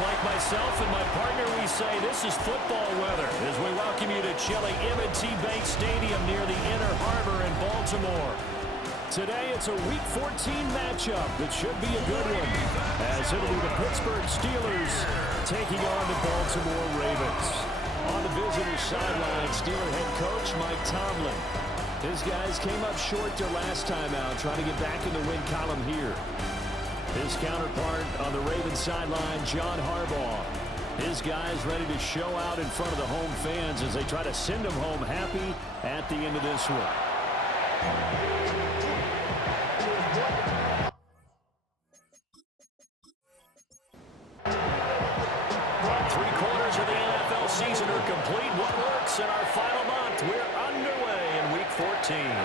like myself and my partner, we say this is football weather as we welcome you to chilly M&T Bank Stadium near the Inner Harbor in Baltimore. Today it's a Week 14 matchup that should be a good one, as it'll be the Pittsburgh Steelers taking on the Baltimore Ravens. On the visitor's sideline, Steeler head coach Mike Tomlin. His guys came up short their last time out, trying to get back in the win column here. His counterpart on the Ravens sideline, John Harbaugh. His guys ready to show out in front of the home fans as they try to send them home happy at the end of this one. 3/4 of the NFL season are complete. What works in our final month? We're underway in Week 14.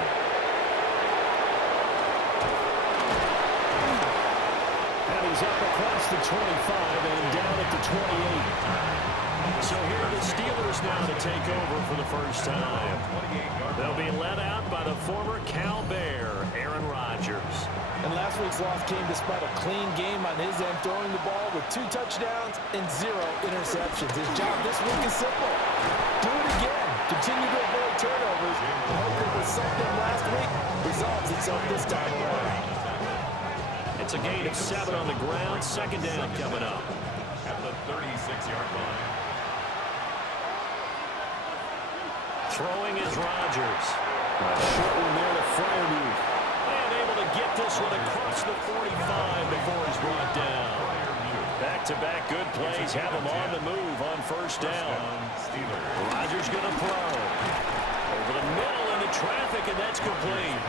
He's up across the 25 and down at the 28. So here are the Steelers now to take over for the first time. They'll be led out by the former Cal Bear, Aaron Rodgers. And last week's loss came despite a clean game on his end, throwing the ball with 2 touchdowns and 0 interceptions. His job this week is simple. Do it again. Continue to avoid turnovers and hope that the something last week resolves itself this time around. It's a gain of 7 on the ground. Second down coming up. At the 36-yard line. Throwing is Rodgers. Short one there to Freiermuth. And able to get this one across the 45 before he's brought down. Back-to-back good plays have him on the move on first down. Rodgers going to throw. Over the middle into traffic, and that's complete.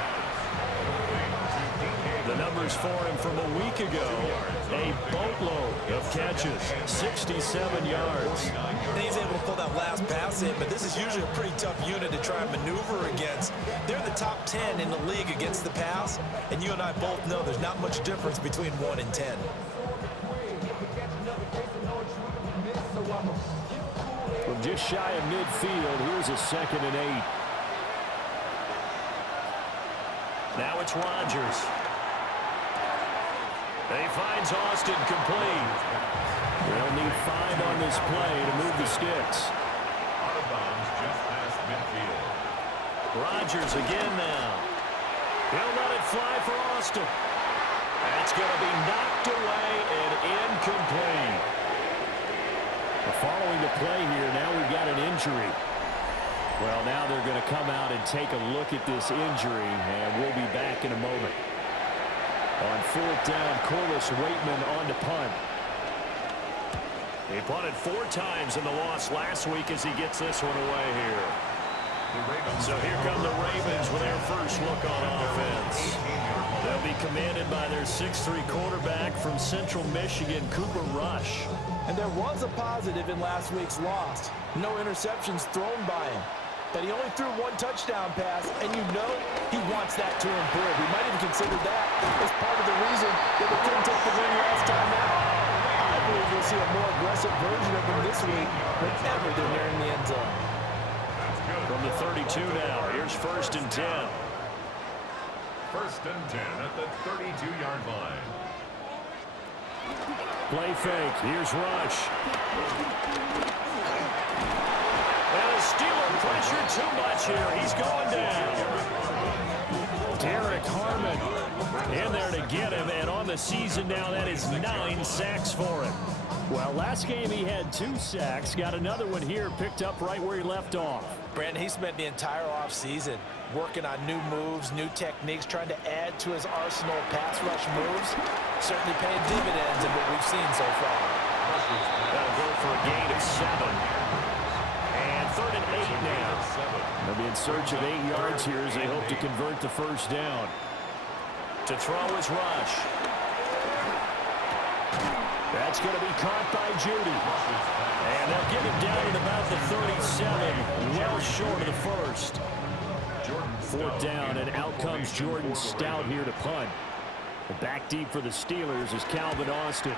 The numbers for him from a week ago, a boatload of catches, 67 yards. And he's able to pull that last pass in, but this is usually a pretty tough unit to try and maneuver against. They're the top 10 in the league against the pass, and you and I both know there's not much difference between 1 and 10. From just shy of midfield, here's a 2nd and 8. Now it's Rodgers. He finds Austin complete. They'll need 5 on this play to move the sticks. Out of bounds just past midfield. Rodgers again now. He'll let it fly for Austin. That's going to be knocked away and incomplete. Following the play here, now we've got an injury. Well, now they're going to come out and take a look at this injury, and we'll be back in a moment. On 4th down, Corliss Waitman on to punt. He punted 4 times in the loss last week as he gets this one away here. So here come the Ravens with their first look on offense. They'll be commanded by their 6'3" quarterback from Central Michigan, Cooper Rush. And there was a positive in last week's loss. No interceptions thrown by him. But he only threw 1 touchdown pass, and you know he wants that to improve. He might even consider that as part of the reason that they couldn't take the win last time out. I believe we'll see a more aggressive version of him this week whenever they're nearing the end zone. From the 32 now, here's 1st and 10. 1st and 10 at the 32-yard line. Play fake. Here's Rush. And the Steeler pressure too much here. He's going down. Derek Harmon in there to get him. And on the season now, that is 9 sacks for him. Well, last game he had 2 sacks. Got another one here, picked up right where he left off. Brandon, he spent the entire offseason working on new moves, new techniques, trying to add to his arsenal of pass rush moves. Certainly paying dividends in what we've seen so far. That'll go for a gain of 7. And 3rd and 8 now. They'll be in search of 8 yards here as they hope to convert the first down. To throw is Rush. That's going to be caught by Judy. And they'll get him down at about the 37, well short of the first. 4th down, and out comes Jordan Stout here to punt. Back deep for the Steelers is Calvin Austin.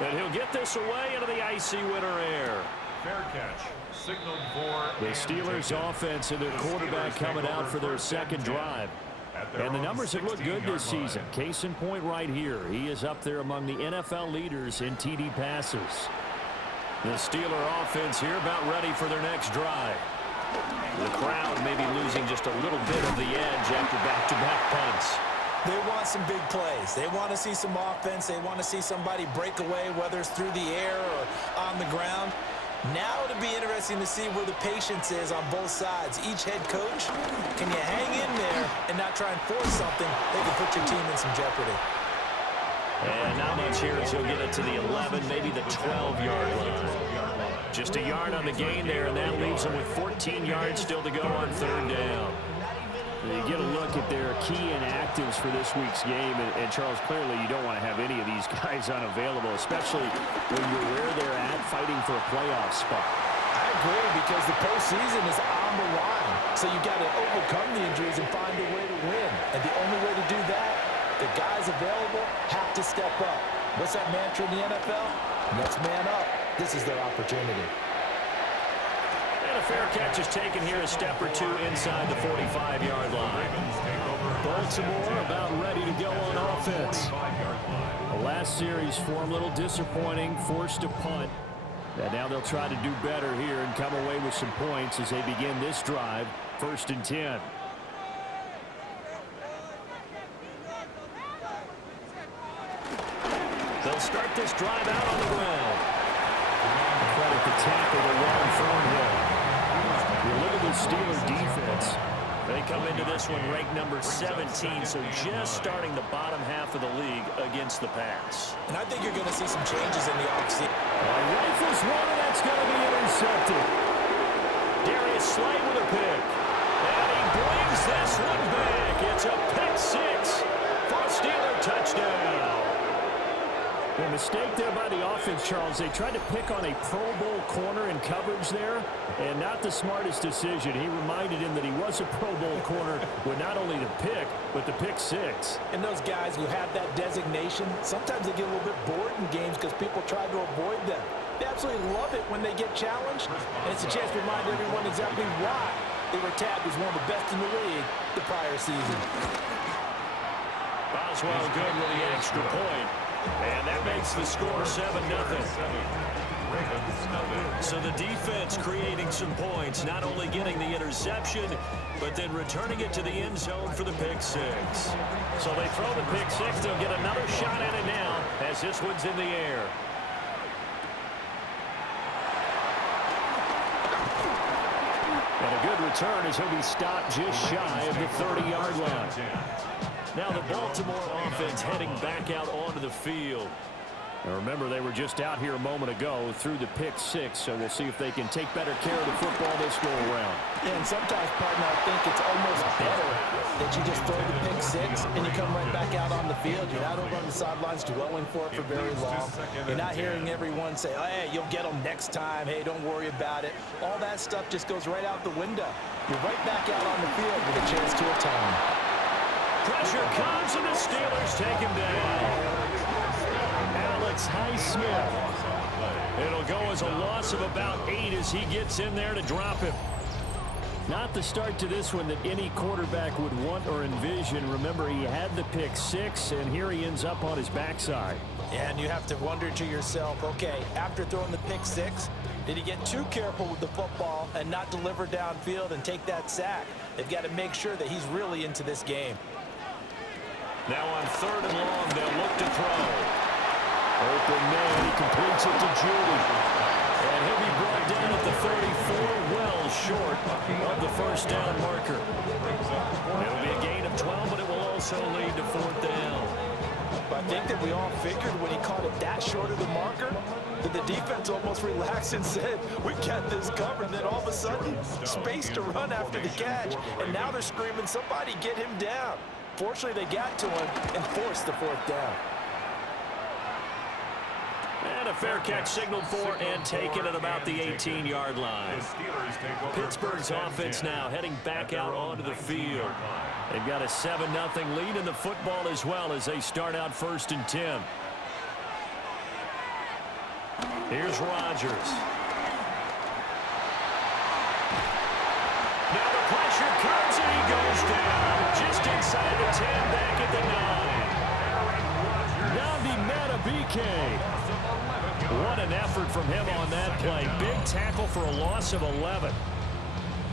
And he'll get this away into the icy winter air. Fair catch. Signaled for the Steelers offense and their quarterback coming out for their 2nd drive. at their And the own numbers have looked good 16-yard this season. line. Case in point right here. He is up there among the NFL leaders in TD passes. The Steeler offense here about ready for their next drive. The crowd may be losing just a little bit of the edge after back-to-back punts. They want some big plays. They want to see some offense. They want to see somebody break away, whether it's through the air or on the ground. Now it'll be interesting to see where the patience is on both sides. Each head coach, can you hang in there and not try and force something that can put your team in some jeopardy? And not much here as he'll get it to the 11, maybe the 12-yard line. Just a yard on the gain there, and that leaves them with 14 yards still to go on third down. You get a look at their key inactives for this week's game, and Charles, clearly you don't want to have any of these guys unavailable, especially when you're where they're at fighting for a playoff spot. I agree, because the postseason is on the line. So you've got to overcome the injuries and find a way to win. And the only way to do that, the guys available have to step up. What's that mantra in the NFL? Next man up. This is their opportunity. And a fair catch is taken here a step or two inside the 45-yard line. Baltimore about ready to go on offense. The last series for them a little disappointing, forced to punt. And now they'll try to do better here and come away with some points as they begin this drive, 1st and 10. They'll start this drive out on the ground. Credit the tackle to Ron Thornhill. You look at the Steeler defense. They come into this one ranked number 17, so just starting the bottom half of the league against the pass. And I think you're going to see some changes in the offseason. Rifles one, and that's going to be intercepted. Darius Slay with a pick. And he brings this one back. It's a pick six for a Steeler touchdown. A mistake there by the offense, Charles. They tried to pick on a Pro Bowl corner in coverage there, and not the smartest decision. He reminded him that he was a Pro Bowl corner with not only the pick, but the pick six. And those guys who have that designation, sometimes they get a little bit bored in games because people try to avoid them. They absolutely love it when they get challenged, and it's a chance to remind everyone exactly why they were tabbed as one of the best in the league the prior season. Boswell good with the extra point. And that makes the score 7-0. So the defense creating some points, not only getting the interception, but then returning it to the end zone for the pick six. So they throw the pick six. They'll get another shot at it now as this one's in the air. And a good return as he'll be stopped just shy of the 30-yard line. Now the Baltimore offense heading back out onto the field. Now remember, they were just out here a moment ago through the pick six, so we'll see if they can take better care of the football this go around. Yeah, and sometimes, partner, I think it's almost better that you just throw the pick six and you come right back out on the field. You're not over on the sidelines dwelling for it for very long. You're not hearing everyone say, oh, hey, you'll get them next time. Hey, don't worry about it. All that stuff just goes right out the window. You're right back out on the field with a chance to atone. Pressure comes, and the Steelers take him down. Alex Highsmith. It'll go as a loss of about 8 as he gets in there to drop him. Not the start to this one that any quarterback would want or envision. Remember, he had the pick six, and here he ends up on his backside. Yeah, and you have to wonder to yourself, okay, after throwing the pick six, did he get too careful with the football and not deliver downfield and take that sack? They've got to make sure that he's really into this game. Now on 3rd and long, they'll look to throw. Open man, he completes it to Judy. And he'll be brought down at the 34, well short of the first down marker. It'll be a gain of 12, but it will also lead to 4th down. But I think that we all figured when he caught it that short of the marker, that the defense almost relaxed and said, we got this covered. And then all of a sudden, space to run after the catch. And now they're screaming, somebody get him down. Fortunately, they got to him and forced the 4th down. And a fair catch signaled for and taken at about the 18-yard line. Pittsburgh's offense now heading back out onto the field. They've got a 7-0 lead in the football as well as they start out 1st and 10. Here's Rodgers. Now the pressure pressure comes, and he goes down. Just inside the 10, back at the 9. Nabi Matabike. What an effort from him on that play. Big tackle for a loss of 11.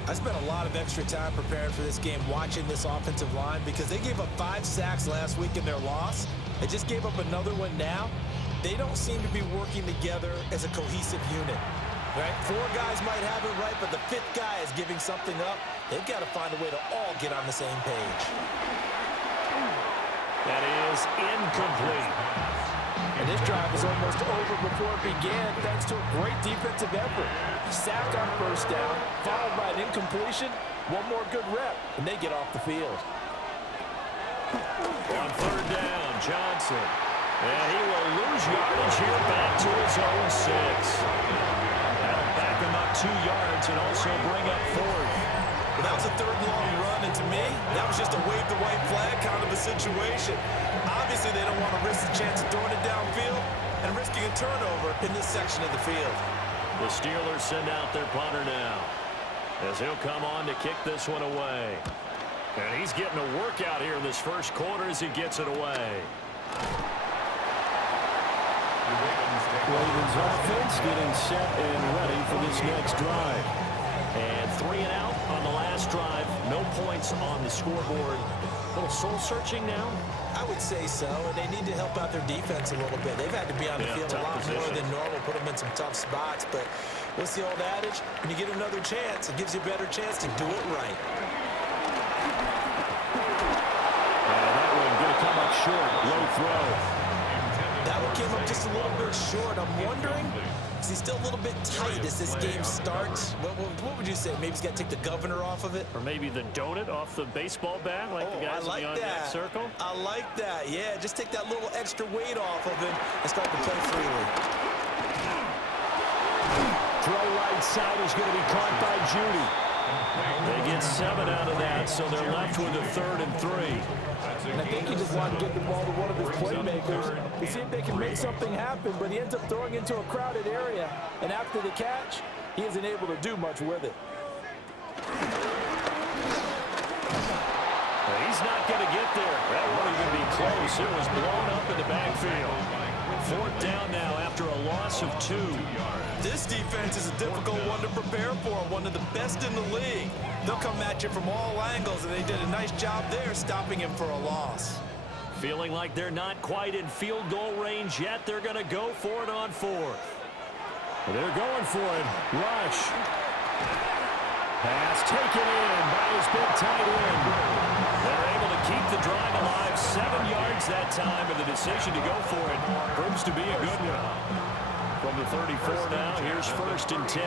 I spent a lot of extra time preparing for this game watching this offensive line because they gave up 5 sacks last week in their loss. They just gave up another one now. They don't seem to be working together as a cohesive unit. Right? 4 guys might have it right, but the 5th guy is giving something up. They've got to find a way to all get on the same page. That is incomplete. And this drive was almost over before it began thanks to a great defensive effort. Sacked on first down, followed by an incompletion. One more good rep, and they get off the field. On third down, Johnson. And he will lose yardage here back to his own 6. That'll back him up 2 yards and also bring up 4th. Well, that was a 3rd long run, and to me, that was just a wave the white flag kind of a situation. Obviously, they don't want to risk the chance of throwing it downfield and risking a turnover in this section of the field. The Steelers send out their punter now, as he'll come on to kick this one away. And he's getting a workout here in this first quarter as he gets it away. Ravens offense getting set and ready for this next drive. And 3 and out on the last drive. No points on the scoreboard. A little soul-searching now? I would say so, and they need to help out their defense a little bit. They've had to be on the field a lot more than normal, put them in some tough spots. But what's the old adage? When you get another chance, it gives you a better chance to do it right. And that one going to come up short. Low throw. That one came up just a little bit short. I'm wondering, is he still a little bit tight as this game starts? What would you say? Maybe he's got to take the governor off of it? Or maybe the donut off the baseball bat, like the guys in the on-deck circle? I like that. Yeah, just take that little extra weight off of him and start to play freely. Throw right side is going to be caught by Judy. They get 7 out of that, so they're left with a 3rd and 3. And I think he just wanted to get the ball to one of his playmakers to see if they can make something happen, but he ends up throwing into a crowded area. And after the catch, he isn't able to do much with it. He's not going to get there. That won't even be close. It was blown up in the backfield. 4th down now after a loss of 2. This defense is a difficult one to prepare for, one of the best in the league. They'll come at you from all angles, and they did a nice job there stopping him for a loss. Feeling like they're not quite in field goal range yet. They're going to go for it on 4th. They're going for it. Rush. Pass taken in by his big tight end. They're able to keep the drive alive. 7 yards that time, and the decision to go for it proves to be a good one. From the 34 now, here's 1st and 10.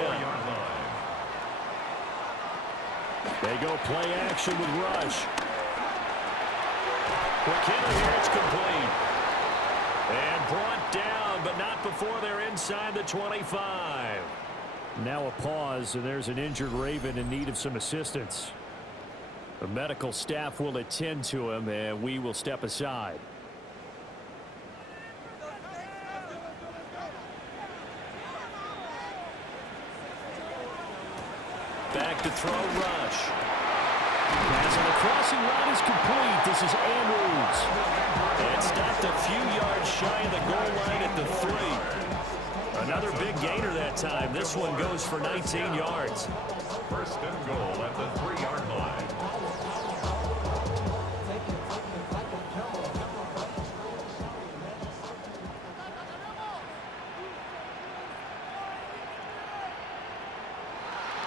They go play action with Rush. Quick hitter here, it's complete. And brought down, but not before they're inside the 25. Now a pause, and there's an injured Raven in need of some assistance. The medical staff will attend to him, and we will step aside. Back to throw, Rush. Pass on the crossing route is complete. This is Andrews. And stopped a few yards shy of the goal line at the 3. Another big gainer that time. This one goes for 19 yards. 1st and goal at the 3-yard line.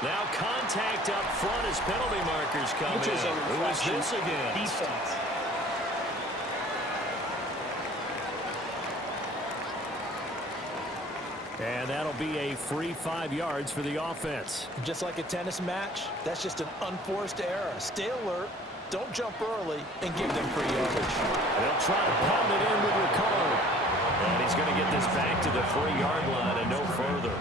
Now contact up front as penalty markers come in. Who is this again? Defense. And that'll be a free 5 yards for the offense. Just like a tennis match, that's just an unforced error. Stay alert, don't jump early, and give them free yardage. They'll try to pound it in with Ricard. And he's going to get this back to the 3-yard line and no further.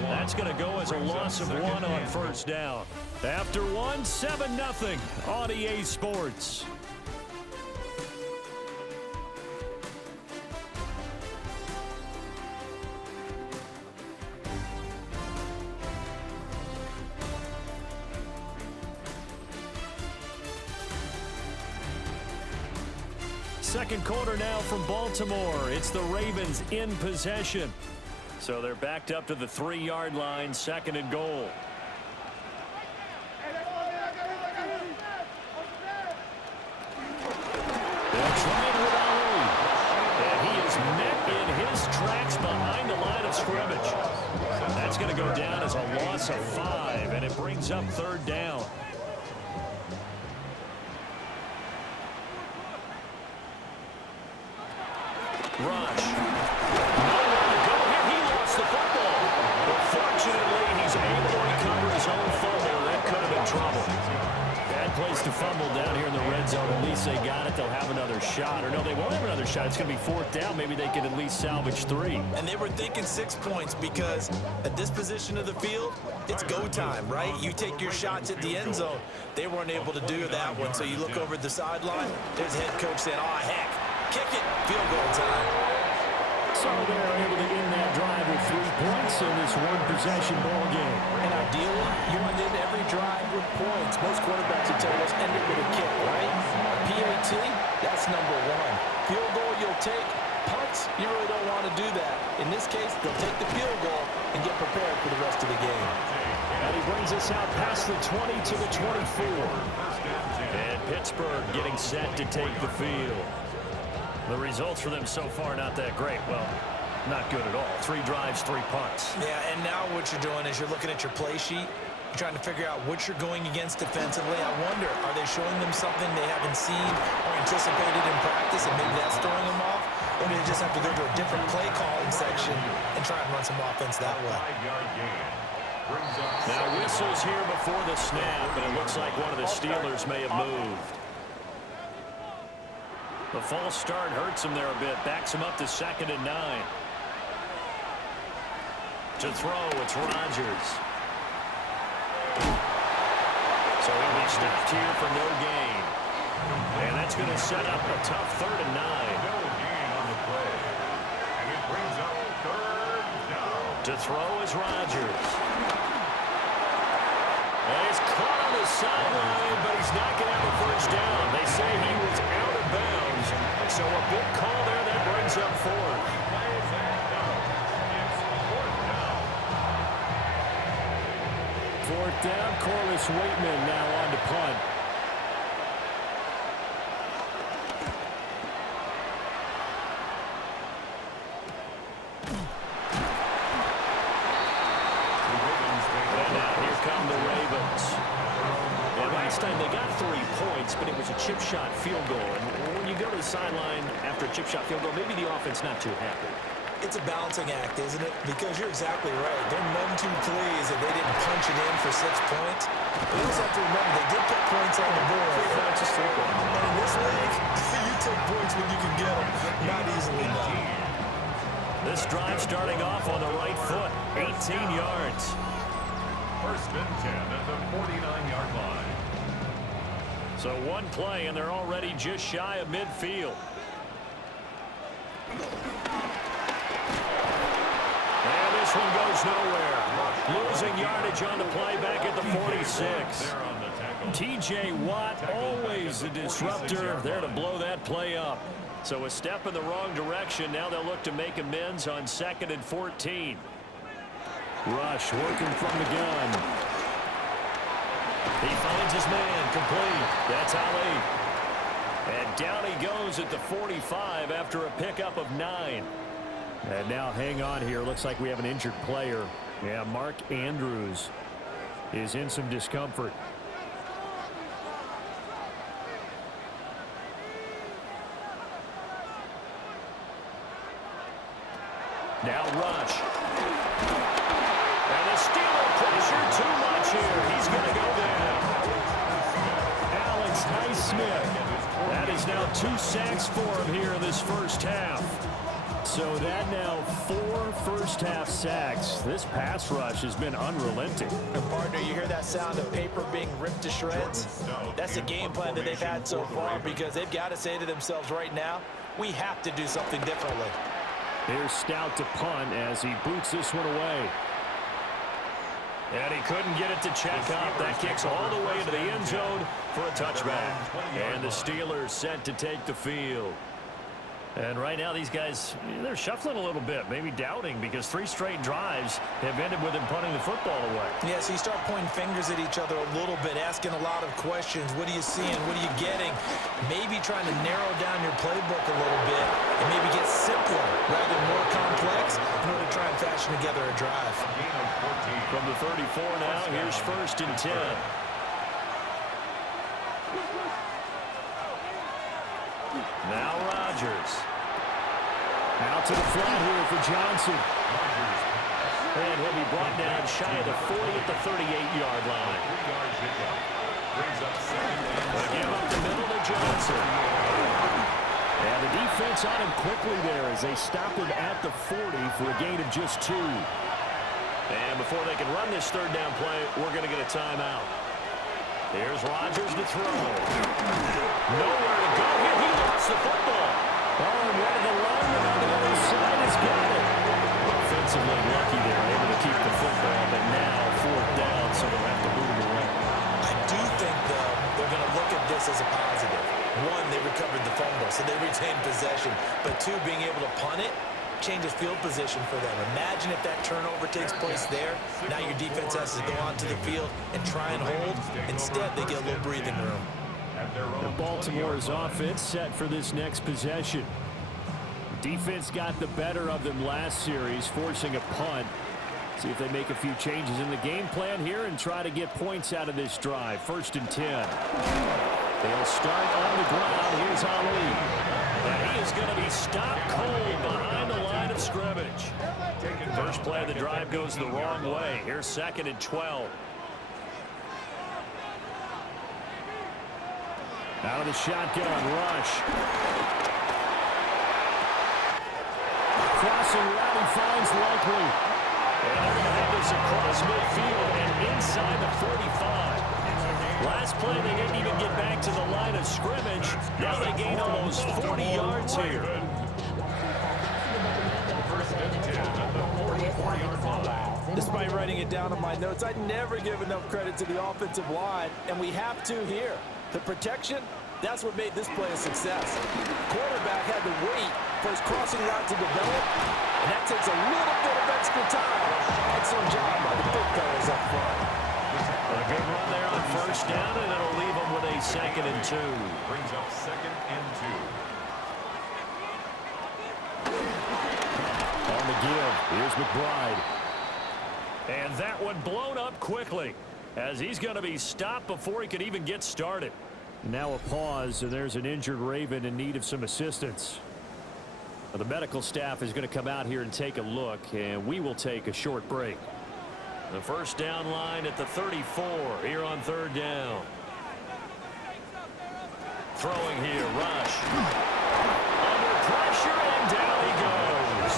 That's going to go as a loss of 1 on 1st down. After 1, 7-0 on EA Sports. second quarter now from Baltimore. It's the Ravens in possession. So they're backed up to the 3-yard line, second and goal. They'll try it with Ali. And he is met in his tracks behind the line of scrimmage. That's going to go down as a loss of 5, and it brings up third down. Rush. Nowhere to go here. He lost the football. But fortunately, he's able to recover his own fumble. That could have been trouble. Bad place to fumble down here in the red zone. At least they got it. They'll have another shot. Or no, they won't have another shot. It's going to be fourth down. Maybe they can at least salvage 3. And they were thinking 6 points because at this position of the field, it's go time, right? You take your shots at the end zone. They weren't able to do that one. So you look over at the sideline. There's head coach saying, oh, heck, kick it. Field goal time. So they're able to end that drive with 3 points in this one-possession ball game. And ideally, you want to end every drive with points. Most quarterbacks would tell us end it with a kick, right? A PAT, that's number 1. Field goal you'll take. Punts, you really don't want to do that. In this case, they'll take the field goal and get prepared for the rest of the game. And he brings us out past the 20 to the 24. And Pittsburgh getting set to take the field. The results for them so far not that great. Well, not good at all. 3 drives, 3 punts. Yeah, and now what you're doing is you're looking at your play sheet. You're trying to figure out what you're going against defensively. I wonder, are they showing them something they haven't seen or anticipated in practice, and maybe that's throwing them off? Or do they just have to go to a different play calling section and try and run some offense that way? Now whistles here before the snap, and it looks like one of the Steelers may have moved. The false start hurts him there a bit. Backs him up to 2nd and 9. To throw, it's Rodgers. So he'll be stopped here for no gain. And that's going to set up a tough 3rd and 9. No gain on the play. And it brings up 3rd down. To throw is Rodgers. And he's caught on the sideline, but he's not going to have a first down. They say he was out of bounds. So a big call there that brings up 4th. Fourth down, Corliss Waitman now on to punt. And now here come the Ravens. And last time they got 3 points, but it was a chip shot field goal. And when you go to the sideline after a chip shot field goal, maybe the offense not too happy. It's a balancing act, isn't it? Because you're exactly right. They're none too pleased that they didn't punch it in for 6 points. But you also have to remember, they did put points on the board. And in this league, you take points when you can get them. Not easily done. This drive starting off on the right foot. 18 yards. 1st and 10 at the 49-yard line. So one play, and they're already just shy of midfield. And this one goes nowhere. Losing yardage on the play back at the 46. T.J. Watt, always the disruptor, there to blow that play up. So a step in the wrong direction. Now they'll look to make amends on 2nd and 14. Rush working from the gun. He finds his man, complete. That's Ali. And down he goes at the 45 after a pickup of 9. And now hang on here. Looks like we have an injured player. Yeah, Mark Andrews is in some discomfort. Now Rush. And the Steeler pressure too much here. He's going to go down. Alex Highsmith. That is now 2 sacks for him here in this first half. So that now 4 first-half sacks. This pass rush has been unrelenting. And partner, you hear that sound of paper being ripped to shreds? That's the game plan that they've had so far because they've got to say to themselves right now, we have to do something differently. Here's Stout to punt as he boots this one away. And he couldn't get it to check up. That kicks all the way into the end zone for a touchback. And the Steelers set to take the field. And right now, these guys, they're shuffling a little bit, maybe doubting, because 3 straight drives have ended with him punting the football away. Yeah, so you start pointing fingers at each other a little bit, asking a lot of questions. What are you seeing? What are you getting? Maybe trying to narrow down your playbook a little bit and maybe get simpler rather than more complex in order to try and fashion together a drive. From the 34 now, here's 1st and 10. Now Rodgers. Out to the flat here for Johnson. And he'll be brought down shy of the 40 at the 38-yard line. They'll give up the middle to Johnson. And the defense on him quickly there as they stop him at the 40 for a gain of just 2. And before they can run this 3rd down play, we're going to get a timeout. Here's Rodgers to throw. Nowhere to go here. He lost the football. Oh, and one of the linemen on the other side has got it. Offensively lucky there, able to keep the football, but now 4th down, so they'll have to move it away. I do think, though, they're going to look at this as a positive. 1, they recovered the fumble, so they retained possession. But 2, being able to punt it changes field position for them. Imagine if that turnover takes place there. Now your defense has to go onto the field and try and hold. Instead, they get a little breathing room. The Baltimore's offense set for this next possession. Defense got the better of them last series, forcing a punt. See if they make a few changes in the game plan here and try to get points out of this drive. 1st and 10. They'll start on the ground. Here's Ali. And he is going to be stopped cold behind the line of scrimmage. First play of the drive goes the wrong way. Here's 2nd and 12. Out of the shotgun, Rush. Crossing route, he finds Likely. And they're going to have this across midfield and inside the 45. Last play, they didn't even get back to the line of scrimmage. Now they gain almost 40 yards here. Despite writing it down on my notes, I never give enough credit to the offensive line, and we have to here. The protection, that's what made this play a success. Quarterback had to wait for his crossing route to develop, and that takes a little bit of extra time. Excellent job by the big fellas up front. A good run there on 1st down, and it'll leave them with a 2nd and 2. Brings up 2nd and 2. On the give, here's McBride. And that one blown up quickly as he's going to be stopped before he could even get started. Now a pause, and there's an injured Raven in need of some assistance. The medical staff is going to come out here and take a look, and we will take a short break. The 1st down line at the 34 here on 3rd down. Throwing here, Rush. Under pressure, and down he goes.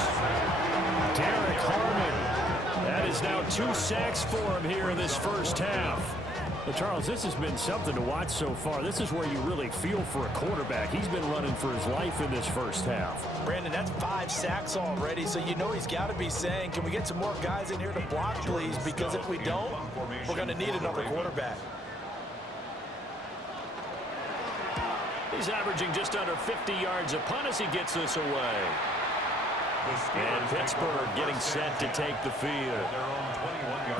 Derek Harmon. That is now 2 sacks for him here in this 1st half. Well, Charles, this has been something to watch so far. This is where you really feel for a quarterback. He's been running for his life in this 1st half. Brandon, that's 5 sacks already, so you know he's got to be saying, can we get some more guys in here to block, please? Because if we don't, we're going to need another quarterback. He's averaging just under 50 yards a punt as he gets this away. And Pittsburgh getting set to take the field.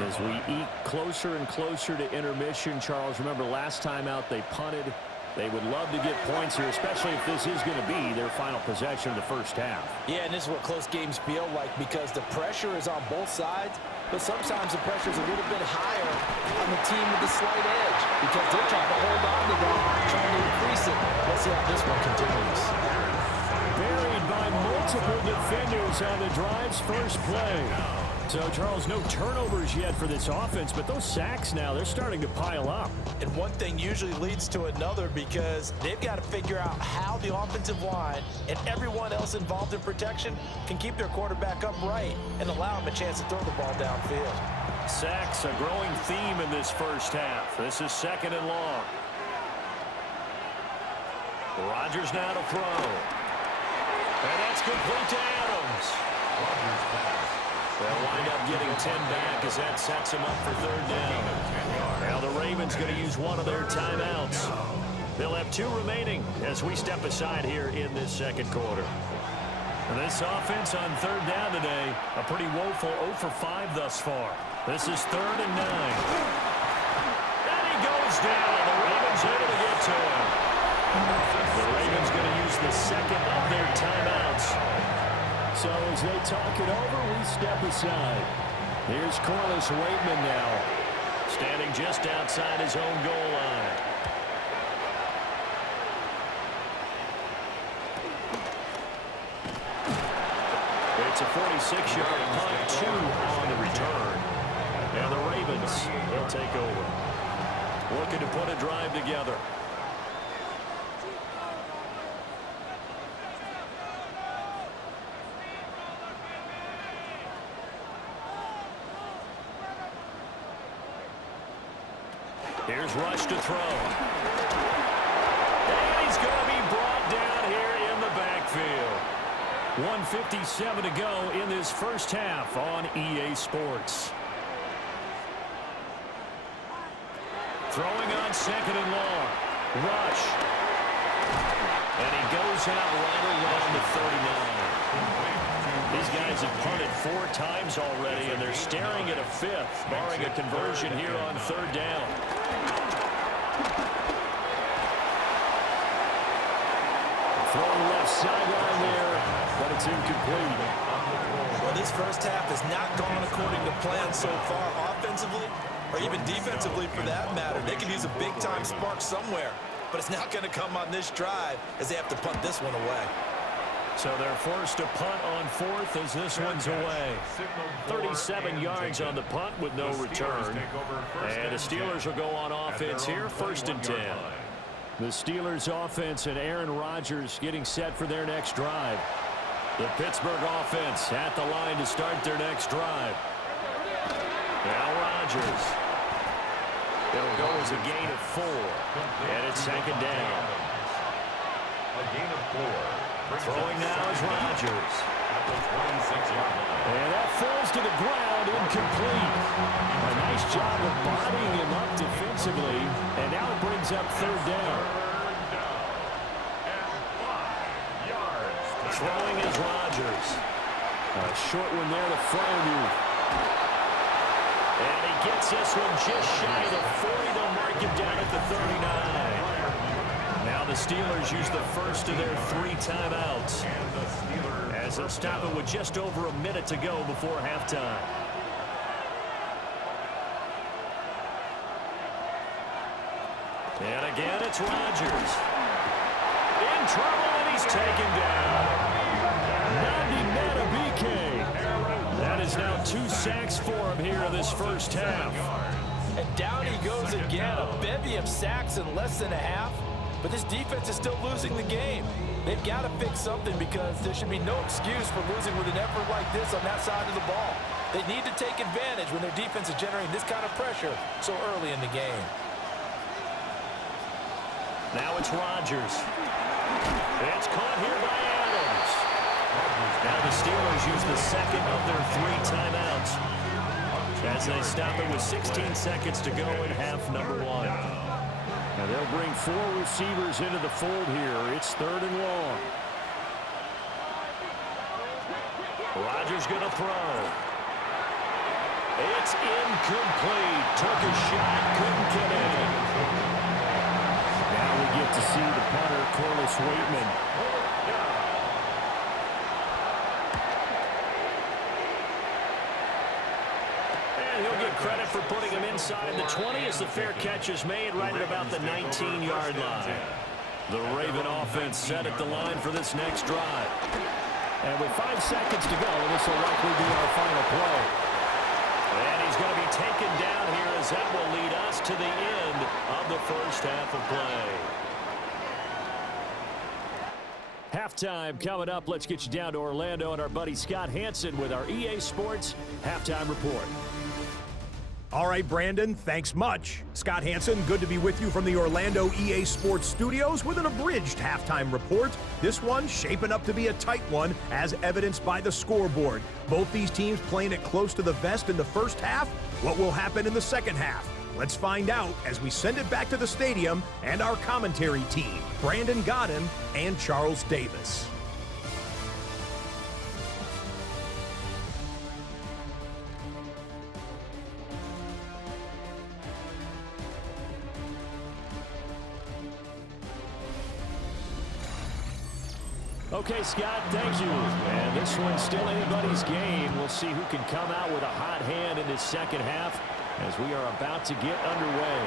As we eat closer and closer to intermission, Charles, remember last time out they punted. They would love to get points here, especially if this is going to be their final possession of the 1st half. Yeah, and this is what close games feel like because the pressure is on both sides, but sometimes the pressure is a little bit higher on the team with the slight edge because they're trying to hold on to that, trying to increase it. Let's see how this one continues. Buried by multiple defenders on the drive's 1st play. So, Charles, no turnovers yet for this offense, but those sacks now, they're starting to pile up. And one thing usually leads to another because they've got to figure out how the offensive line and everyone else involved in protection can keep their quarterback upright and allow him a chance to throw the ball downfield. Sacks, a growing theme in this 1st half. This is 2nd and long. Rodgers now to throw. And that's complete to Adams. They'll wind up getting 10 back as that sets him up for 3rd down. Now the Ravens going to use one of their timeouts. They'll have 2 remaining as we step aside here in this 2nd quarter. This offense on third down today, a pretty woeful 0 for 5 thus far. This is 3rd and 9. And he goes down. The Ravens able to get to him. The Ravens going to use the second of their timeouts. So as they talk it over, we step aside. Here's Corliss Waitman now, standing just outside his own goal line. It's a 46-yard punt, 2 on the return. And the Ravens will take over. Looking to put a drive together. Here's Rush to throw. And he's going to be brought down here in the backfield. 1:57 to go in this first half on EA Sports. Throwing on 2nd and long. Rush. And he goes out right around the 39. These guys have punted 4 times already, and they're staring at a 5th, barring a conversion here on 3rd down. Throwing left sideline there, but it's incomplete. Well, this first half has not gone according to plan so far, offensively or even defensively for that matter. They could use a big-time spark somewhere, but it's not going to come on this drive as they have to punt this one away. So they're forced to punt on 4th as this one's away. 37 yards on the punt with no return. And the Steelers will go on offense here, 1st and 10. The Steelers offense and Aaron Rodgers getting set for their next drive. The Pittsburgh offense at the line to start their next drive. Now Rodgers. It'll go as a gain of 4. And it's 2nd down. A gain of 4. Throwing now is Rodgers. And that falls to the ground, incomplete. A nice job of bodying him up defensively. And now it brings up 3rd down. Throwing is Rodgers. A short one there to Freiermuth. And he gets this one just shy of the 40. They'll mark him down at the 39. Now the Steelers use the first of their 3 timeouts as they'll stop it with just over a minute to go before halftime. And again, it's Rodgers. In trouble, and he's taken down. Nandi Madubuike. That is now 2 sacks for him here in this first half. And down he goes again. A bevy of sacks in less than a half. But this defense is still losing the game. They've got to fix something because there should be no excuse for losing with an effort like this on that side of the ball. They need to take advantage when their defense is generating this kind of pressure so early in the game. Now it's Rodgers. It's caught here by Adams. Now the Steelers use the second of their 3 timeouts as they stop it with 16 seconds to go in half number 1. Now they'll bring 4 receivers into the fold here. It's 3rd and long. Rodgers going to throw. It's incomplete. Took a shot, couldn't get in. Now we get to see the punter, Corliss Waitman. He'll get credit for putting him inside the 20 as the fair catch is made right at about the 19-yard line. The Raven offense set at the line for this next drive. And with 5 seconds to go, this will likely be our final play. And he's going to be taken down here as that will lead us to the end of the first half of play. Halftime coming up. Let's get you down to Orlando and our buddy Scott Hansen with our EA Sports Halftime Report. All right, Brandon, thanks much. Scott Hansen, good to be with you from the Orlando EA Sports Studios with an abridged halftime report. This one shaping up to be a tight one, as evidenced by the scoreboard. Both these teams playing it close to the vest in the first half. What will happen in the second half? Let's find out as we send it back to the stadium and our commentary team, Brandon Godden and Charles Davis. Okay, Scott, thank you. And this one's still anybody's game. We'll see who can come out with a hot hand in this second half as we are about to get underway.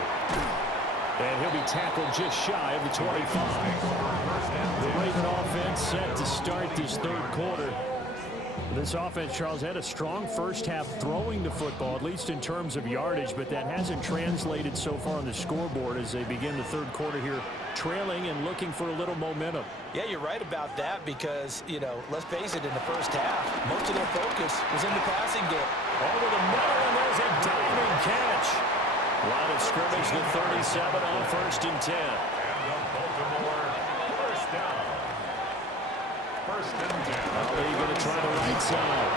And he'll be tackled just shy of the 25. The Raven offense set to start this third quarter. This offense, Charles, had a strong first half throwing the football, at least in terms of yardage, but that hasn't translated so far on the scoreboard as they begin the third quarter here, trailing and looking for a little momentum. Yeah, you're right about that because, you know, let's face it, in the first half, most of their focus was in the passing game. Over the middle, and there's a diving catch. Line of scrimmage, the 37 on 1st and 10. And the Baltimore first down. 1st and 10. Are going to try the right side?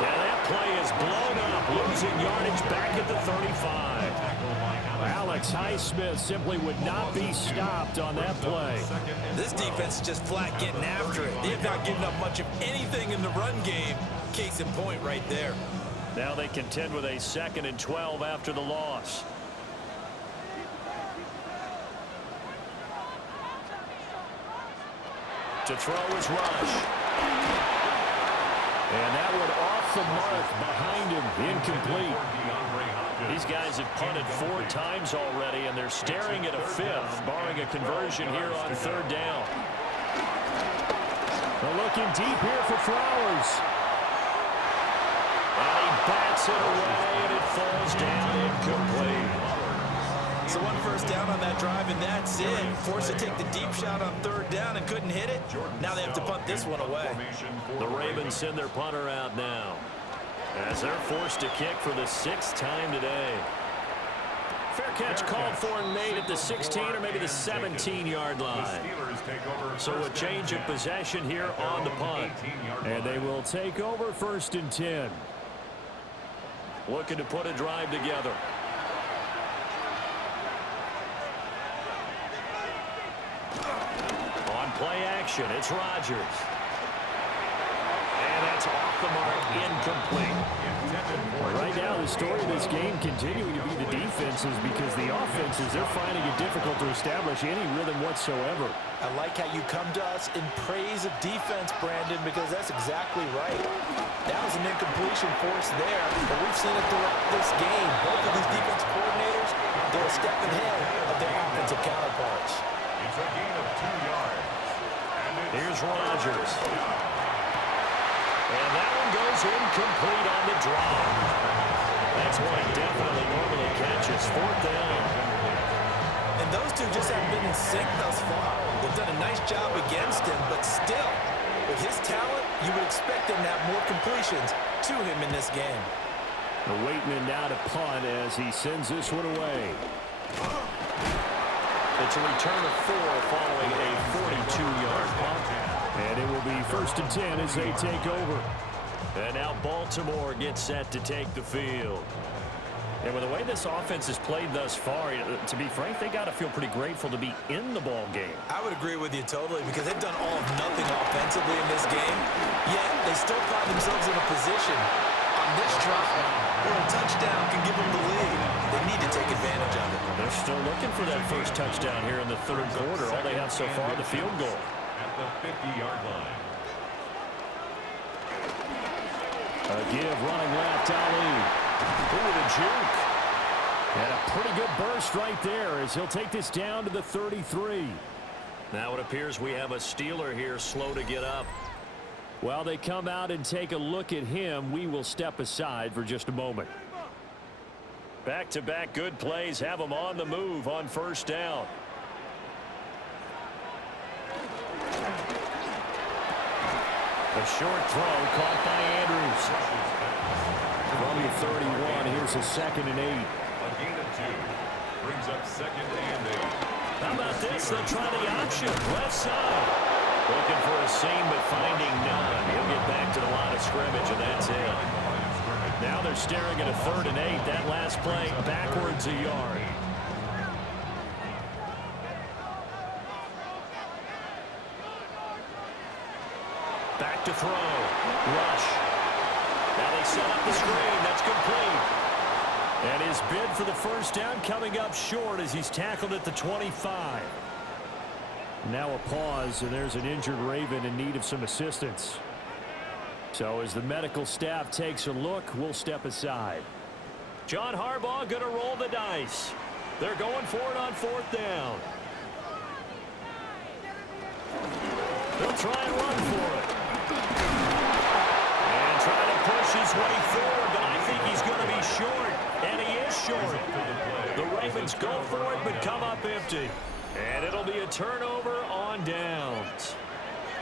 Yeah, that play is blown up, losing yardage back at the 35. Alex Highsmith simply would not be stopped on that play. This defense is just flat getting after it. They've not given up much of anything in the run game. Case in point right there. Now they contend with a 2nd and 12 after the loss. To throw is Rush. And that one off the mark behind him, incomplete. These guys have punted 4 times already, and they're staring at a 5th, barring a conversion here on 3rd down. They're looking deep here for Flowers. And he bats it away, and it falls down incomplete. So 1 first down on that drive, and that's it. Forced to take the deep shot on 3rd down and couldn't hit it. Now they have to punt this one away. The Ravens send their punter out now as they're forced to kick for the 6th time today. Fair catch called for and made at the 16 or maybe the 17-yard line. So a change of possession here on the punt. And they will take over 1st and 10. Looking to put a drive together. On play action, it's Rodgers. And that's off the mark, incomplete. Right now, the story of this game continuing to be the defenses because the offenses, they're finding it difficult to establish any rhythm whatsoever. I like how you come to us in praise of defense, Brandon, because that's exactly right. That was an incompletion force there, but we've seen it throughout this game. Both of these defense coordinators, they're a step ahead of their offensive counterparts. It's a gain of 2 yards. Here's Rodgers. And that one goes incomplete on the drop. That's one he definitely normally catches. 4th down. And those two just haven't been in sync thus far. They've done a nice job against him, but still, with his talent, you would expect him to have more completions to him in this game. The Waitman now to punt as he sends this one away. It's a return of 4 following a 42-yard punt. And it will be 1st and 10 as they take over. And now Baltimore gets set to take the field. And with the way this offense has played thus far, to be frank, they got to feel pretty grateful to be in the ball game. I would agree with you totally because they've done all of nothing offensively in this game, yet they still find themselves in a position on this drive where a touchdown can give them the lead. They need to take advantage of it. They're still looking for that first touchdown here in the 3rd quarter. All they have so far, the field goal. At the 50-yard line. A give running left, Ali. Ooh, the juke. And a pretty good burst right there as he'll take this down to the 33. Now it appears we have a Steeler here slow to get up. While they come out and take a look at him, we will step aside for just a moment. Back-to-back good plays have them on the move on 1st down. A short throw caught by Andrews. From the 31, here's a 2nd and 8. A gain of 2. Brings up 2nd and 8. How about this? They'll try the option. Left side. Looking for a seam, but finding none. He'll get back to the line of scrimmage, and that's it. Now they're staring at a 3rd and 8. That last play backwards a yard. Back to throw. Rush. Now they set up the screen. That's complete. And his bid for the 1st down coming up short as he's tackled at the 25. Now a pause, and there's an injured Raven in need of some assistance. So as the medical staff takes a look, we'll step aside. John Harbaugh going to roll the dice. They're going for it on 4th down. They'll try and run for it. And trying to push his way forward, but I think he's going to be short. And he is short. The Ravens go for it, but come up empty. And it'll be a turnover on downs.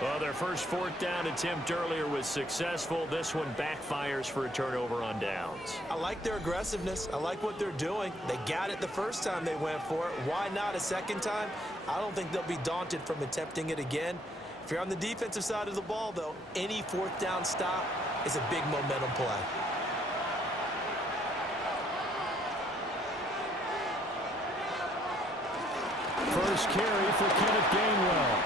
Well, their first 4th down attempt earlier was successful. This one backfires for a turnover on downs. I like their aggressiveness. I like what they're doing. They got it the first time they went for it. Why not a second time? I don't think they'll be daunted from attempting it again. If you're on the defensive side of the ball, though, any 4th down stop is a big momentum play. First carry for Kenneth Gainwell.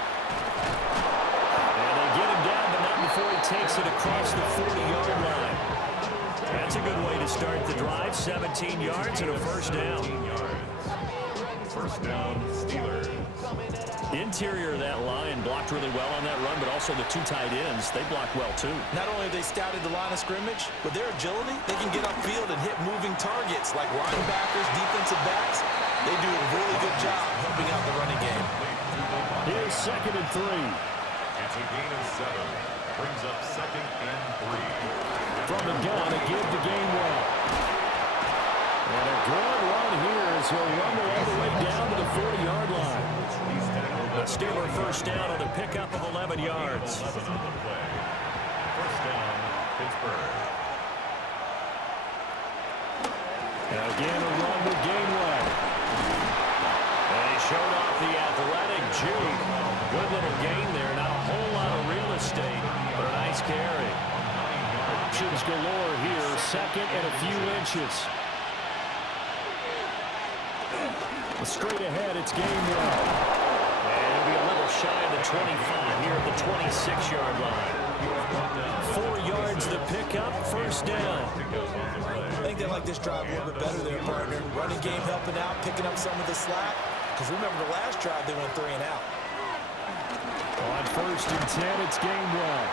And they get him down, but not before he takes it across the 40-yard line. That's a good way to start the drive. 17 yards and a first down. First down, Steelers. The interior of that line blocked really well on that run, but also the 2 tight ends, they blocked well too. Not only have they scouted the line of scrimmage, with their agility, they can get upfield and hit moving targets like linebackers, defensive backs. They do a really good job helping out the running game. Here's 2nd and 3. It's a gain of 7. Brings up 2nd and 3. From the gun, a give to Gainwell. And a good run here as he'll rumble all the way down to the 40-yard line. The Steeler first down on the pickup of 11 yards. 11 on the play. First down, Pittsburgh. And again, a run with Gainwell. And he showed off the athletic juke. Good little gain there. Not a whole lot of real estate, but a nice carry. Options galore here. 2nd and a few inches. Straight ahead, it's Gainwell. And it'll be a little shy of the 25 here at the 26-yard line. 4 yards the pickup, first down. I think they like this drive a little bit better there, partner. Running game helping out, picking up some of the slack. Because remember the last drive, they went 3 and out. On 1st and 10, it's Gainwell.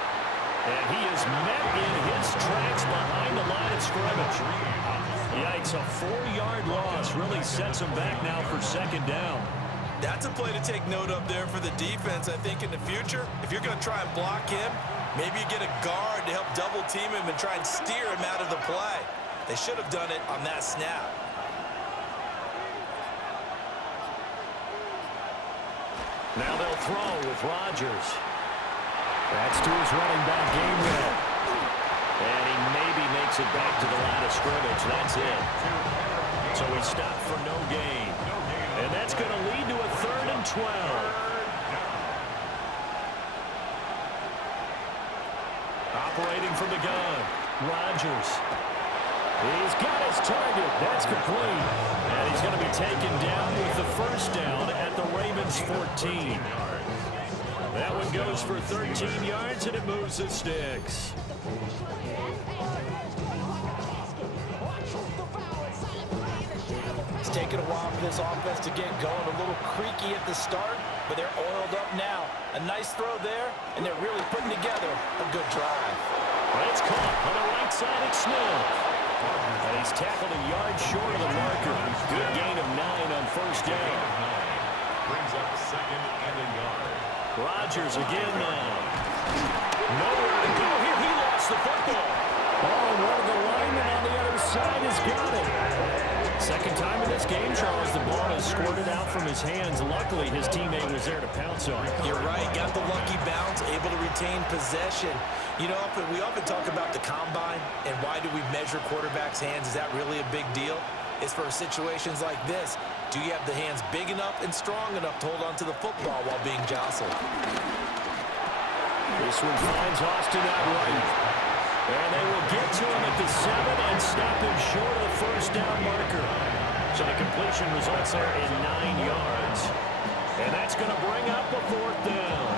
And he is met in his tracks behind the line of scrimmage. Yikes, a 4-yard loss really sets him back now for 2nd down. That's a play to take note of there for the defense. I think in the future, if you're going to try and block him, maybe you get a guard to help double team him and try and steer him out of the play. They should have done it on that snap. Now they'll throw with Rodgers. That's to his running back, Gainwell. And he maybe makes it back to the line of scrimmage. That's it. So he stopped for no gain. And that's going to lead to a 3rd and 12. Operating from the gun, Rodgers. He's got his target. That's complete. And he's going to be taken down with the first down at the Ravens' 14. That one goes for 13 yards, and it moves the sticks. It's taken a while for this offense to get going. A little creaky at the start, but they're oiled up now. A nice throw there, and they're really putting together a good drive. Well, it's caught on the right side. It's Smith. And he's tackled a yard short of the marker. Good gain of 9 on first down. Brings up 2nd and a yard. Rodgers again now. Nowhere to go here. He lost the football. Oh, and one of the linemen on the other side has got it. Second time in this game, Charles, the ball has squirted out from his hands. Luckily, his teammate was there to pounce on it. You're right. Got the lucky bounce, able to retain possession. You know, we often talk about the combine and why do we measure quarterbacks' hands. Is that really a big deal? It's for situations like this. Do you have the hands big enough and strong enough to hold on to the football while being jostled? This one finds Austin outright. And they will get to him at the 7 and stop him short of the first down marker. So the completion results there in 9 yards. And that's going to bring up a 4th down.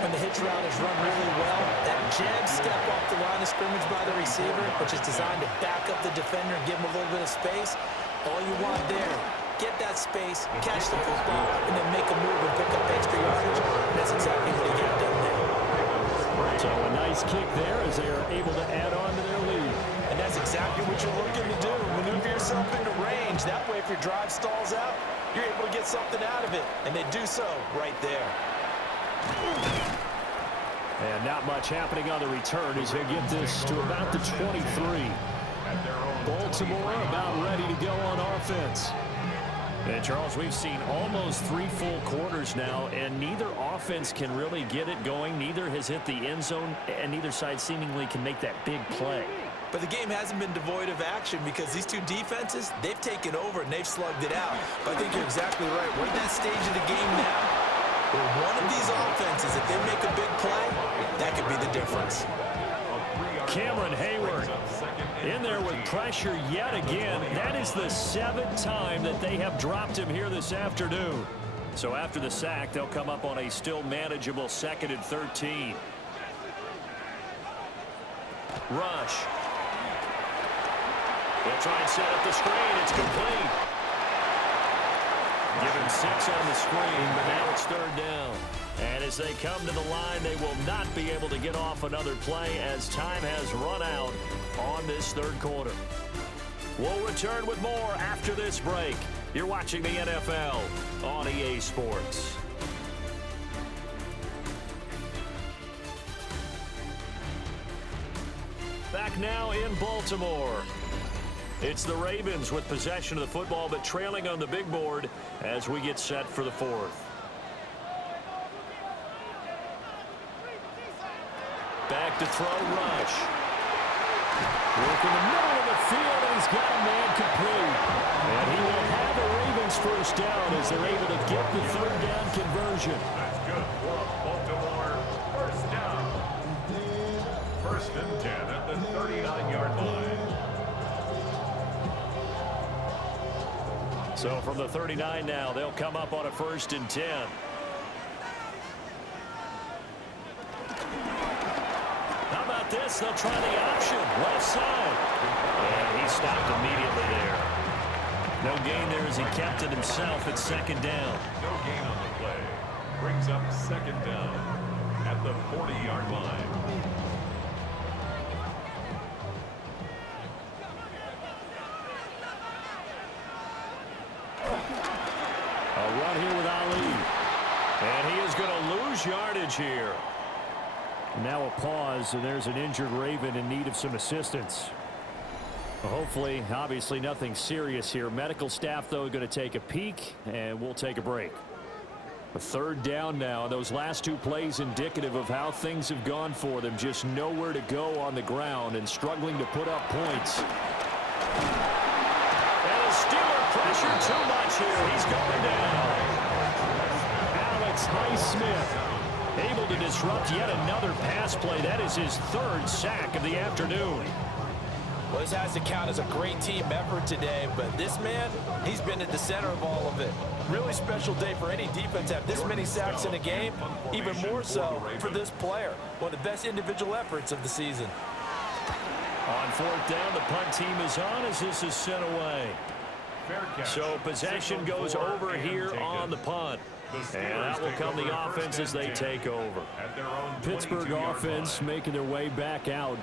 When the hitch route is run really well, that jab step off the line of scrimmage by the receiver, which is designed to back up the defender and give him a little bit of space, all you want there get that space, catch the football, and then make a move and pick up extra yardage. And that's exactly what he got done there. So a nice kick there as they are able to add on to their lead. And that's exactly what you're looking to do. Maneuver yourself into range. That way, if your drive stalls out, you're able to get something out of it. And they do so right there. And not much happening on the return as they get this to about the 23. Baltimore about ready to go on offense. And Charles, we've seen almost 3 full quarters now, and neither offense can really get it going. Neither has hit the end zone, and neither side seemingly can make that big play. But the game hasn't been devoid of action because these two defenses, they've taken over and they've slugged it out. But I think you're exactly right. We're at that stage of the game now where one of these offenses, if they make a big play, that could be the difference. Cameron Hayward in there with pressure yet again. That is the 7th time that they have dropped him here this afternoon. So after the sack, they'll come up on a still manageable 2nd and 13. Rush. They'll try and set up the screen. It's complete. Give him 6 on the screen, but now it's 3rd down. And as they come to the line, they will not be able to get off another play as time has run out on this 3rd quarter. We'll return with more after this break. You're watching the NFL on EA Sports. Back now in Baltimore. It's the Ravens with possession of the football, but trailing on the big board as we get set for the 4th. Back to throw, Rush. Work in the middle of the field, and he's got a man complete. And he will have a Ravens 1st down as they're able to get the 3rd down conversion. That's good for Baltimore. 1st down. 1st and 10 at the 39-yard line. So from the 39 now, they'll come up on a 1st and 10. How about this? They'll try the option. Left side. And he stopped immediately there. No gain there as he kept it himself at 2nd down. No gain on the play. Brings up 2nd down at the 40-yard line. A run here with Ali. And he is going to lose yardage here. Now a pause, and there's an injured Raven in need of some assistance. Hopefully, obviously nothing serious here. Medical staff, though, going to take a peek, and we'll take a break. A 3rd down now. Those last 2 plays indicative of how things have gone for them. Just nowhere to go on the ground and struggling to put up points. And a Steeler pressure too much here. He's going down. Alex Highsmith able to disrupt yet another pass play. That is his 3rd sack of the afternoon. Well, this has to count as a great team effort today, but this man, he's been at the center of all of it. Really special day for any defense to have this many sacks in a game, even more so for this player. One of the best individual efforts of the season. On 4th down, the punt team is on as this is sent away. So possession goes over here on the punt. And that will come the offense as they take over. Pittsburgh offense making their way back out.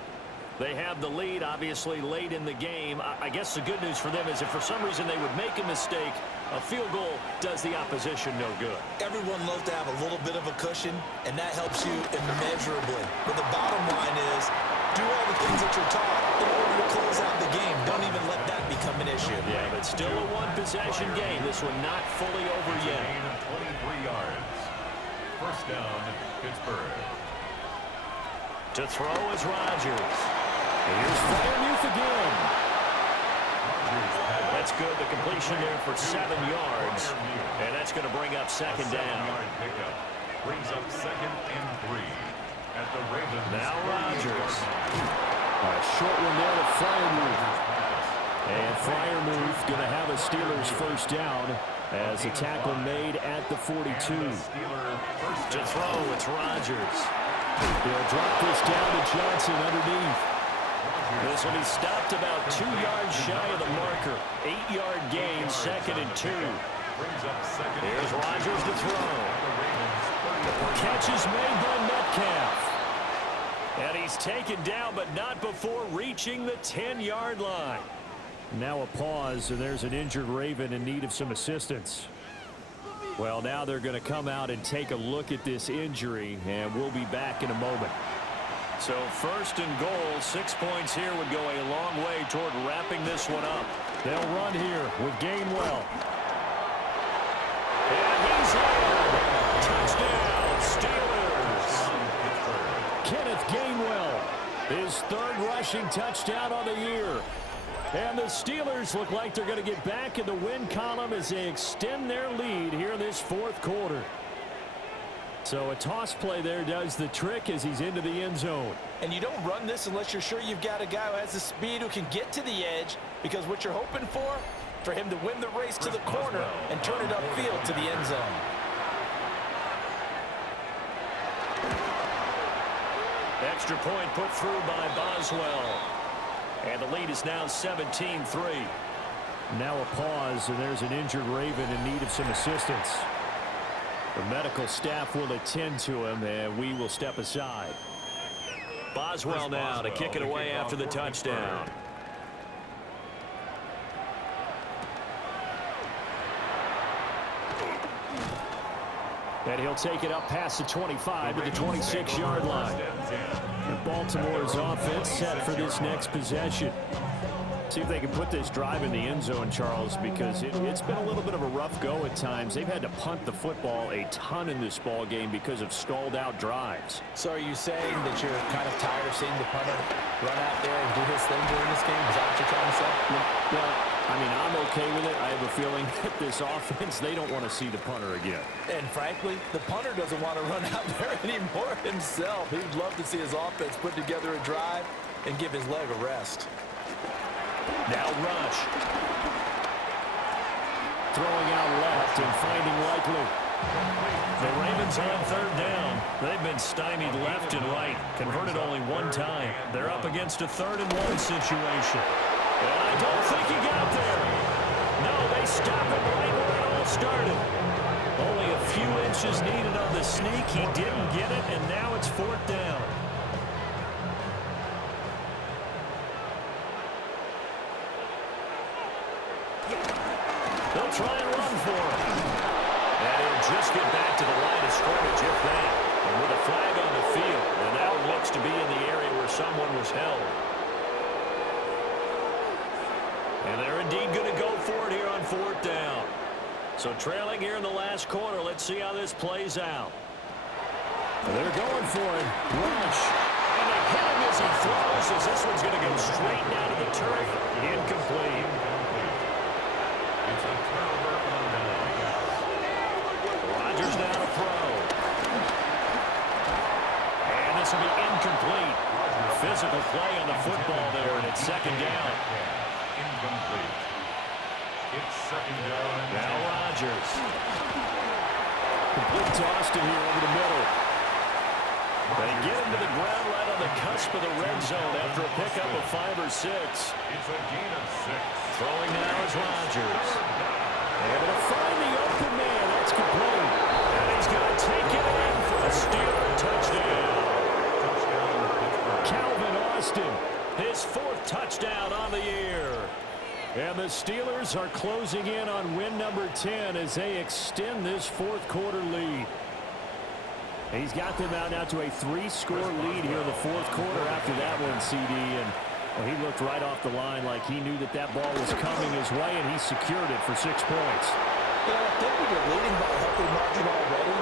They have the lead, obviously, late in the game. I guess the good news for them is if for some reason they would make a mistake, a field goal does the opposition no good. Everyone loves to have a little bit of a cushion, and that helps you immeasurably. But the bottom line is, do all the things that you're taught in order to close out the game. Don't even let that become an issue. Yeah, but still a 1-possession game. This one not fully over yet. 23 yards. 1st down, Pittsburgh. To throw is Rodgers. Here's Freiermuth again. That's good. The completion there for 7 yards. And that's going to bring up 2nd down. Brings up 2nd and 3 at the Ravens. Now Rodgers. A short one there to Freiermuth. And Freiermuth going to have a Steelers 1st down as a tackle made at the 42. To throw, it's Rodgers. He'll drop this down to Johnson underneath. This will be stopped about 2 yards shy of the marker. 8-yard gain, 2nd and 2. Here's Rodgers to throw. Catch is made by Metcalf. And he's taken down, but not before reaching the 10-yard line. Now a pause, and there's an injured Raven in need of some assistance. Well, now they're going to come out and take a look at this injury, and we'll be back in a moment. So 1st and goal, 6 points here would go a long way toward wrapping this one up. They'll run here with Gainwell. And he's in. Touchdown, Steelers. Kenneth Gainwell, his 3rd rushing touchdown on the year. And the Steelers look like they're going to get back in the win column as they extend their lead here in this 4th quarter. So a toss play there does the trick as he's into the end zone. And you don't run this unless you're sure you've got a guy who has the speed who can get to the edge, because what you're hoping for him to win the race to the corner and turn it upfield to the end zone. Extra point put through by Boswell. And the lead is now 17-3. Now a pause, and there's an injured Raven in need of some assistance. The medical staff will attend to him, and we will step aside. Boswell now to kick it away after the touchdown. And he'll take it up past the 25 to the 26-yard line. And Baltimore's offense set for this next possession. See if they can put this drive in the end zone, Charles, because it's been a little bit of a rough go at times. They've had to punt the football a ton in this ball game because of stalled-out drives. So are you saying that you're kind of tired of seeing the punter run out there and do his thing during this game? Is that what you're trying to say? Well, I mean, I'm okay with it. I have a feeling that this offense, they don't want to see the punter again. And frankly, the punter doesn't want to run out there anymore himself. He'd love to see his offense put together a drive and give his leg a rest. Now Rush. Throwing out left and finding Likely. The Ravens on 3rd down. They've been stymied left and right. Converted only one time. They're up against a 3rd and 1 situation. And I don't think he got there. No, they stop it right where it all started. Only a few inches needed on the sneak. He didn't get it, and now it's 4th down. They'll try and run for him. And he'll just get back to the line of scrimmage, if that. And with a flag on the field, and that one looks to be in the area where someone was held. And they're indeed going to go for it here on 4th down. So trailing here in the last quarter, let's see how this plays out. They're going for it. Rush. And they hit him as he throws, as this one's going to go straight down to the turf. Incomplete. Rodgers now to throw. And this will be incomplete. Physical play on the football there, and it's 2nd down. Incomplete. It's 2nd down. Now Rodgers. Complete to Austin here over the middle. They get him to the ground right on the cusp of the red zone after a pickup of 5 or 6. It's a gain of 6. Throwing now is Rodgers. Able to find the open man. That's complete. And he's going to take it in for a Steeler touchdown. Calvin Austin, his 4th touchdown on the year. And the Steelers are closing in on win number 10 as they extend this 4th quarter lead. He's got them out now to a 3-score lead here in the 4th quarter after that one, CD. And well, he looked right off the line like he knew that that ball was coming his way, and he secured it for 6 points. Yeah, I think when you're leading by a healthy margin already,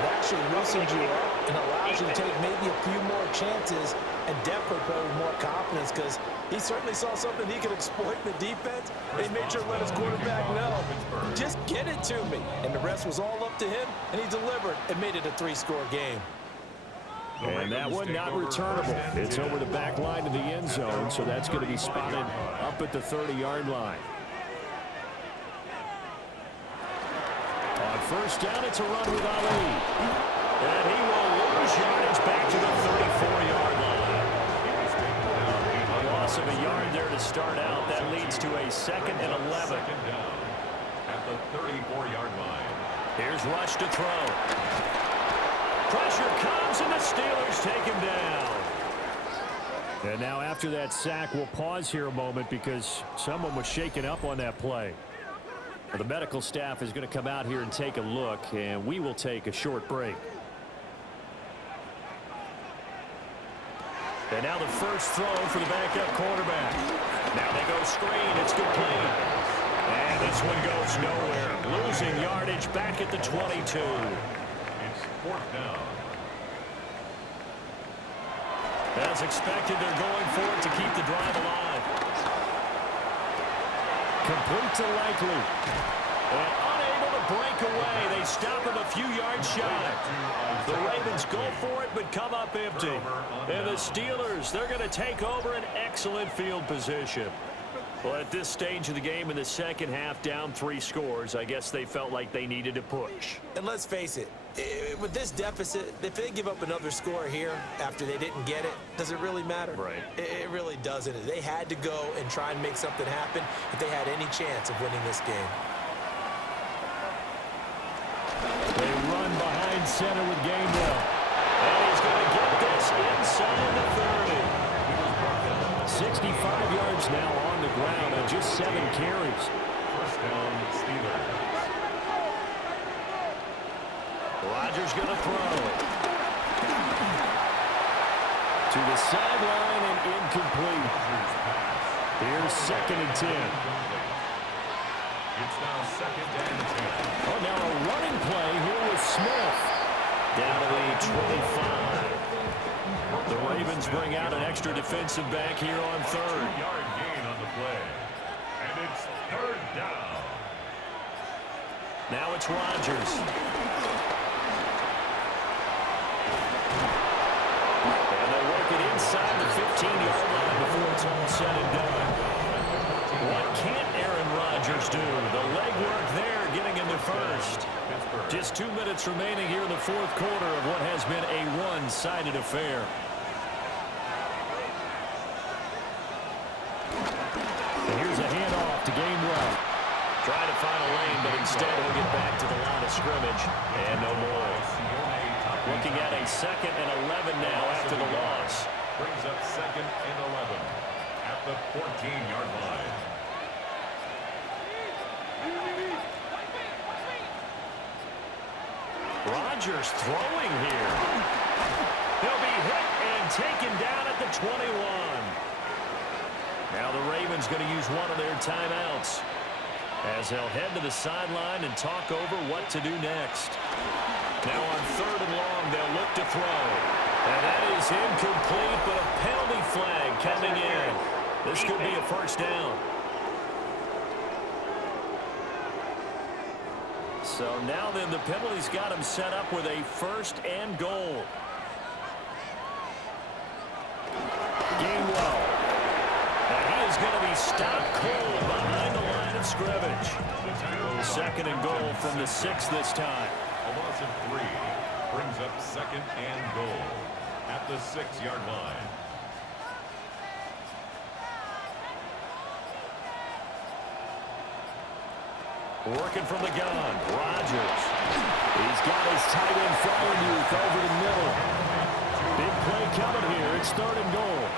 it actually loosens you up and allows you to take maybe a few more chances and definitely play with more confidence, because he certainly saw something he could exploit in the defense, and he made sure to let his quarterback know, just get it to me. And the rest was all up to him, and he delivered and made it a 3-score game. And that one not returnable. It's over the back line of the end zone, so that's going to be spotted up at the 30-yard line. On 1st down, it's a run with Ali. And he will lose yardage back to the 34-yard line. A loss loss of a yard there to start out. That leads to a 2nd and 11. Second down at the 34-yard line. Here's Rush to throw. Pressure comes, and the Steelers take him down. And now after that sack, we'll pause here a moment because someone was shaken up on that play. Well, the medical staff is going to come out here and take a look, and we will take a short break. And now the first throw for the backup quarterback. Now they go screen. It's complete. And this one goes nowhere. Losing yardage back at the 22. It's 4th down. As expected, they're going for it to keep the drive alive. Complete to Likely. And unable to break away. They stop him a few yards shy. The Ravens go for it but come up empty. And the Steelers, they're going to take over an excellent field position. Well, at this stage of the game in the second half, down 3 scores, I guess they felt like they needed to push. And let's face it, with this deficit, if they give up another score here after they didn't get it, does it really matter? Right. It really doesn't. They had to go and try and make something happen if they had any chance of winning this game. They run behind center with Gainwell. And he's going to get this inside the 30. 65 yards now on the ground on just 7 carries. First down, Steelers. Rodgers going to throw. To the sideline and incomplete. Here's 2nd and 10. It's now 2nd and 10. Oh, now a running play here with Smith. Down to the 25. The Ravens bring out an extra defensive back here on 3rd. 2-yard gain on the play. And it's 3rd down. Now it's Rodgers. And they work it inside the 15-yard line before it's all said and done. What can't Aaron Rodgers do? The legwork there getting him to first. Just 2 minutes remaining here in the 4th quarter of what has been a one-sided affair. And here's a handoff to Gainwell. Trying to find a lane, but instead he'll get back to the line of scrimmage. And no more. Looking at a 2nd and 11 now after the loss. Brings up 2nd and 11 at the 14-yard line. Rodgers throwing here. He'll be hit and taken down at the 21. Now the Ravens going to use one of their timeouts as they'll head to the sideline and talk over what to do next. Now on 3rd and long, they'll look to throw. And that is incomplete, but a penalty flag coming in. This could be a first down. So now then the penalty's got him set up with a 1st and goal. Gainwell. And he is going to be stopped cold behind the line of scrimmage. 2nd and goal from the 6 this time. A loss of 3 brings up 2nd and goal at the 6-yard line. Working from the gun, Rodgers. He's got his tight end flying youth over the middle. Big play coming here. It's 3rd and goal.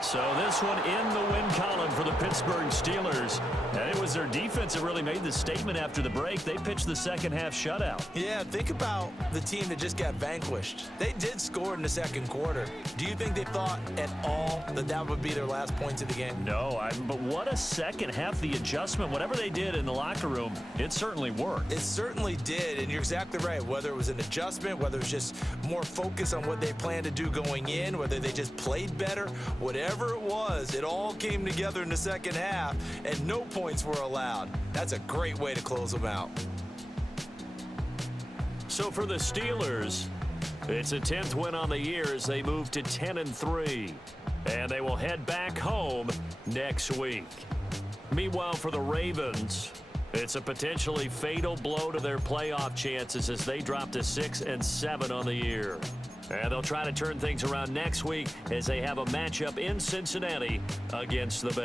So this one in the win column for the Pittsburgh Steelers. And it was their defense that really made the statement after the break. They pitched the second half shutout. Yeah, think about the team that just got vanquished. They did score in the 2nd quarter. Do you think they thought at all that that would be their last points of the game? No, but what a second half. The adjustment, whatever they did in the locker room, it certainly worked. It certainly did, and you're exactly right. Whether it was an adjustment, whether it was just more focus on what they planned to do going in, whether they just played better, whatever it was, it all came together in the second half, and no points were allowed. That's a great way to close them out. So for the Steelers, it's a 10th win on the year as they move to 10-3. And they will head back home next week. Meanwhile, for the Ravens, It's a potentially fatal blow to their playoff chances as they drop to 6-7 on the year. And they'll try to turn things around next week as they have a matchup in Cincinnati against the Bengals.